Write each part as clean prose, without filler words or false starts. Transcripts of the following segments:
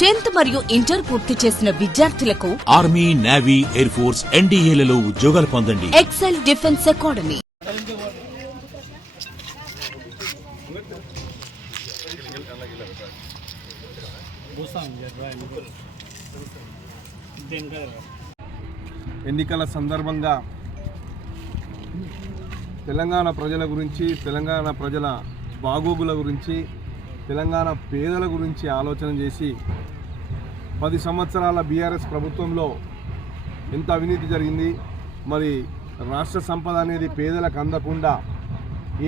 10th మరియు inter పూర్తి చేసిన విద్యార్థులకు ఆర్మీ, నేవీ, ఎయిర్ ఫోర్స్, ఎన్డీఏలలో ఉద్యోగాలు పొందండి. Excel defence academy. ఎన్నికల సందర్భంగా తెలంగాణ ప్రజల గురించి, తెలంగాణ ప్రజల బాగోగుల గురించి, తెలంగాణ పేదల గురించి ఆలోచన చేసి 10 సంవత్సరాల బీఆర్ఎస్ ప్రభుత్వంలో ఎంత అవినీతి జరిగింది, మరి రాష్ట్ర సంపద అనేది పేదలకు అందకుండా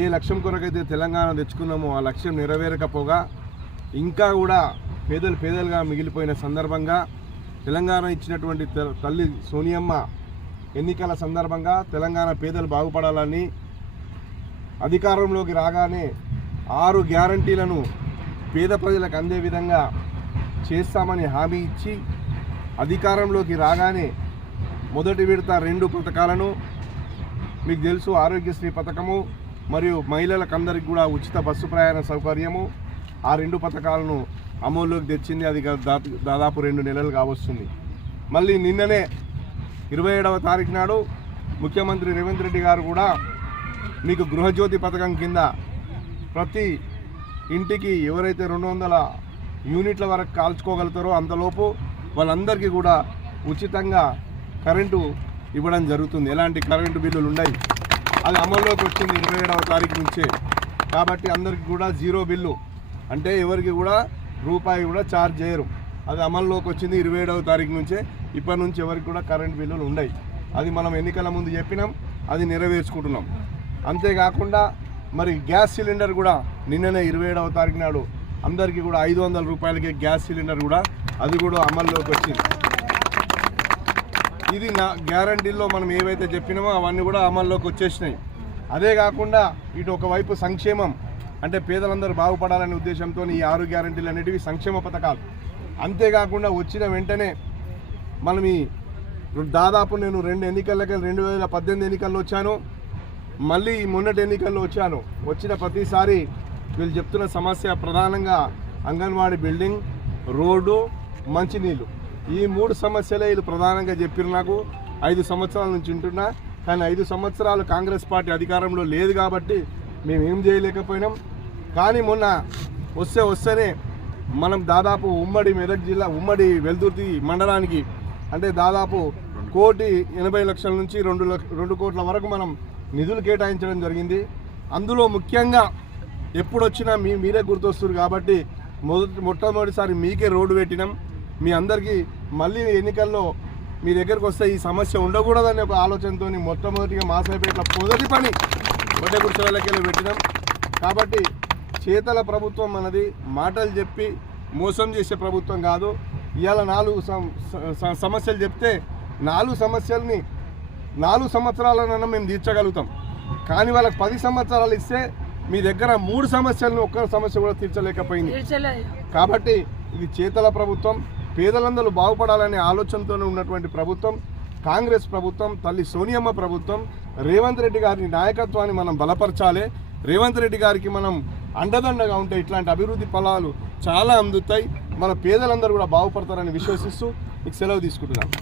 ఏ లక్ష్యం కొరకైతే తెలంగాణ తెచ్చుకున్నామో ఆ లక్ష్యం నెరవేరకపోగా ఇంకా కూడా పేదలుగా మిగిలిపోయిన సందర్భంగా తెలంగాణ ఇచ్చినటువంటి తల్లి సోనియమ్మ ఎన్నికల సందర్భంగా తెలంగాణ పేదలు బాగుపడాలని అధికారంలోకి రాగానే 6 గ్యారంటీలను పేద ప్రజలకు అందే విధంగా చేస్తామని హామీ ఇచ్చి అధికారంలోకి రాగానే మొదటి విడత 2 పథకాలను, మీకు తెలుసు ఆరోగ్యశ్రీ పథకము మరియు మహిళలకందరికీ కూడా ఉచిత బస్సు ప్రయాణ సౌకర్యము, ఆ 2 పథకాలను అమల్లోకి తెచ్చింది. అది దాదాపు 2 నెలలు కావస్తుంది. మళ్ళీ నిన్ననే 27వ తారీఖు నాడు ముఖ్యమంత్రి రేవంత్ రెడ్డి గారు కూడా మీకు గృహజ్యోతి పథకం కింద ప్రతి ఇంటికి ఎవరైతే 200 యూనిట్ల వరకు కాల్చుకోగలుగుతారో అంతలోపు వాళ్ళందరికీ కూడా ఉచితంగా కరెంటు ఇవ్వడం జరుగుతుంది. ఎలాంటి కరెంటు బిల్లులు ఉన్నాయి, అది అమల్లోకి వచ్చింది 27వ తారీఖు నుంచే. కాబట్టి అందరికీ కూడా 0 బిల్లు, అంటే ఎవరికి కూడా రూపాయి కూడా ఛార్జ్ చేయరు. అది అమల్లోకి వచ్చింది 27వ తారీఖు నుంచే. ఇప్పటి నుంచి ఎవరికి కూడా కరెంటు బిల్లులు ఉన్నాయి. అది మనం ఎన్నికల ముందు చెప్పినాం, అది నెరవేర్చుకుంటున్నాం. అంతేకాకుండా మరి గ్యాస్ సిలిండర్ కూడా నిన్ననే 27వ తారీఖు నాడు అందరికీ కూడా 500 రూపాయలకే గ్యాస్ సిలిండర్ కూడా అది కూడా అమల్లోకి వచ్చింది. ఇది నా గ్యారంటీల్లో మనం ఏవైతే చెప్పినామో అవన్నీ కూడా అమల్లోకి వచ్చేసినాయి. అదే కాకుండా ఇటు ఒకవైపు సంక్షేమం, అంటే పేదలందరూ బాగుపడాలనే ఉద్దేశంతో ఈ 6 గ్యారంటీలు అనేటివి సంక్షేమ పథకాలు. అంతేకాకుండా వచ్చిన వెంటనే మనం ఈ దాదాపు నేను 2 ఎన్నికలకి 2018 ఎన్నికల్లో వచ్చాను, మళ్ళీ మొన్నటి ఎన్నికల్లో వచ్చాను. వచ్చిన ప్రతిసారి వీళ్ళు చెప్తున్న సమస్య ప్రధానంగా అంగన్వాడీ బిల్డింగ్, రోడ్డు, మంచినీళ్ళు, ఈ 3 సమస్యలే వీళ్ళు ప్రధానంగా చెప్పారు. నాకు 5 సంవత్సరాల నుంచి ఉంటున్నా, కానీ 5 సంవత్సరాలు కాంగ్రెస్ పార్టీ అధికారంలో లేదు కాబట్టి మేము ఏం చేయలేకపోయినాం. కానీ మొన్న వస్తేనే మనం దాదాపు ఉమ్మడి మెదక్ జిల్లా, ఉమ్మడి వెల్దుర్తి మండలానికి అంటే దాదాపు 1,80,00,000 నుంచి 2 కోట్ల వరకు మనం నిధులు కేటాయించడం జరిగింది. అందులో ముఖ్యంగా ఎప్పుడు వచ్చినా మీరే గుర్తొస్తారు కాబట్టి మొట్టమొదటిసారి మీకే రోడ్డు పెట్టినాం. మీ అందరికీ మళ్ళీ ఎన్నికల్లో మీ దగ్గరకు వస్తే ఈ సమస్య ఉండకూడదనే ఒక ఆలోచనతో మొట్టమొదటిగా మాసాయిపేటలో మొదటి పని వడ్డే గుర్తులకెళ్ళి పెట్టినాం. కాబట్టి చేతల ప్రభుత్వం అన్నది మాటలు చెప్పి మోసం చేసే ప్రభుత్వం కాదు. ఇవాళ 4 సమస్యలు చెప్తే 4 సమస్యల్ని 4 సంవత్సరాలనన్నా మేము తీర్చగలుగుతాం. కానీ వాళ్ళకి 10 సంవత్సరాలు ఇస్తే మీ దగ్గర 3 సమస్యలను ఒక్క సమస్య కూడా తీర్చలేకపోయింది. కాబట్టి ఇది చేతల ప్రభుత్వం, పేదలందరూ బాగుపడాలనే ఆలోచనతోనే ఉన్నటువంటి ప్రభుత్వం కాంగ్రెస్ ప్రభుత్వం, తల్లి సోనియమ్మ ప్రభుత్వం. రేవంత్ రెడ్డి గారి నాయకత్వాన్ని మనం బలపరచాలి. రేవంత్ రెడ్డి గారికి మనం అండదండగా ఉంటే ఇట్లాంటి అభివృద్ధి ఫలాలు చాలా అందుతాయి. మన పేదలందరూ కూడా బాగుపడతారని విశ్వసిస్తూ మీకు సెలవు తీసుకుంటున్నాను.